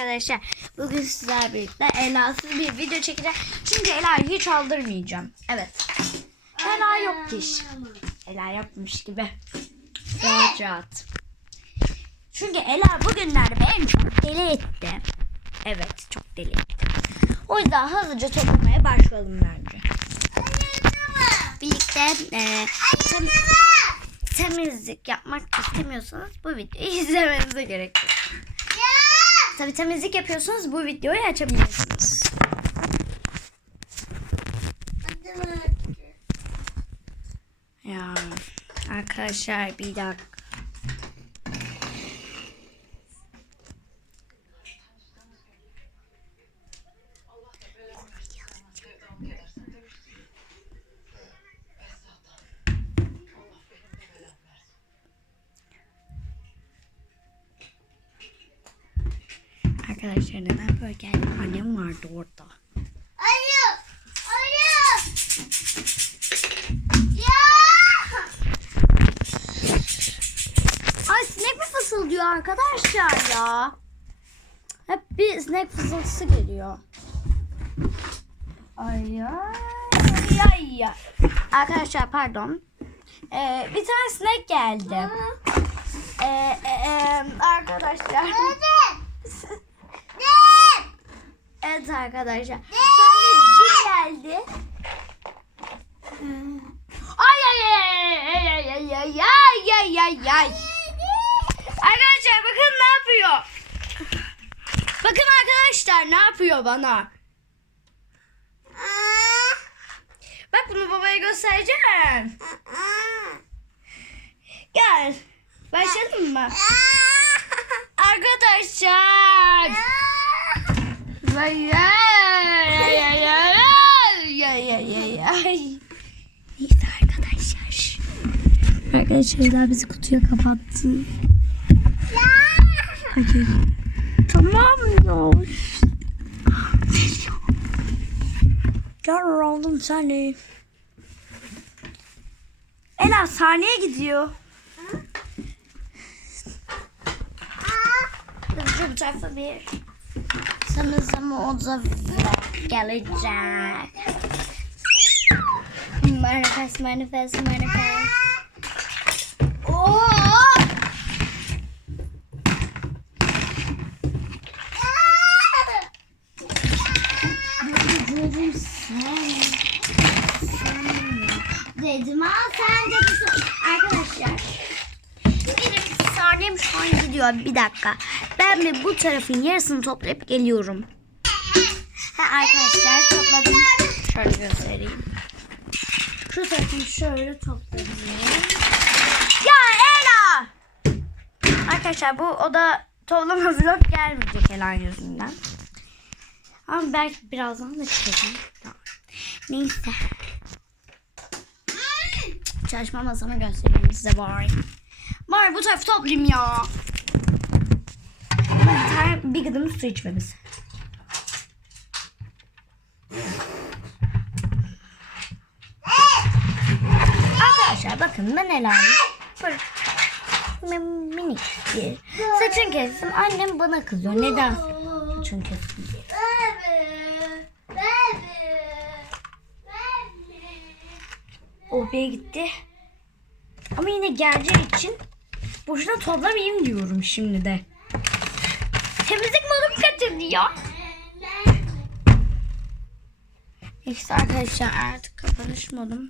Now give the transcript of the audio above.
arkadaşlar. Bugün sizlerle birlikte Ela'sız bir video çekeceğim. Çünkü Ela'yı hiç aldırmayacağım. Evet. Ela yok iş. Ela yokmuş gibi. Rahat rahat. Çünkü Ela bugünlerde beni çok deli etti. Evet çok deli etti. O yüzden hızlıca toplamaya başlayalım bence. Birlikte e, tem- temizlik yapmak istemiyorsanız bu videoyu izlemenize gerek yok. Tabii temizlik yapıyorsanız bu videoyu açabilirsiniz. Ya arkadaşlar bir dakika. Arkadaşlar neden böyle geldi? Annem vardı orada. Ayı! Ayı! Ya! Ay sinek mi fısıldıyor arkadaşlar ya? Hep bir sinek fısıltısı geliyor. Ay ay ay ay. Arkadaşlar pardon. Ee, bir tane sinek geldi. Ee, e, e, arkadaşlar. Ne? Ne? Evet arkadaşlar. Sonra cin geldi. Ay ay ay ay ay ay ay ay ay ay. Arkadaşlar bakın ne yapıyor. Bakın arkadaşlar ne yapıyor bana. Bak bunu babaya göstereceğim. Gel. Başladın mı? ay ay ay ay ay ay ay Neyse arkadaşlar. Arkadaşlar daha bizi kutuya kapattı. Hadi. Tamam ya. Yar oldum seni. Ela sahneye gidiyor. Dur bu bir sanırsam o da gelecek. Manifest, manifest, manifest. Oo! Dedim sen. Sen. Dedim al sen dedim. Arkadaşlar. Benim saniyem şu an gidiyor. Bir dakika. Ben bir bu tarafın yarısını toplayıp geliyorum. Ha arkadaşlar topladım. Şöyle göstereyim. Şu tarafını şöyle topladım. Ya Ela! Arkadaşlar bu oda toplama vlog gelmeyecek Elan yüzünden. Ama belki birazdan da çıkacağım. Neyse. Çalışma masamı göstereyim size bari. Bari bu tarafı toplayayım ya. Bir tane bir gıdım su içmemiz. Arkadaşlar bakın ben min- minik bir saçın kestim. Annem bana kızıyor. Neden saçın kestim diye. Bebe! Oraya gitti. Ama yine geleceği için boşuna toplamayayım diyorum şimdi de. Temizlik modumu kaçırdı ya. Neyse arkadaşlar artık kapanış modum.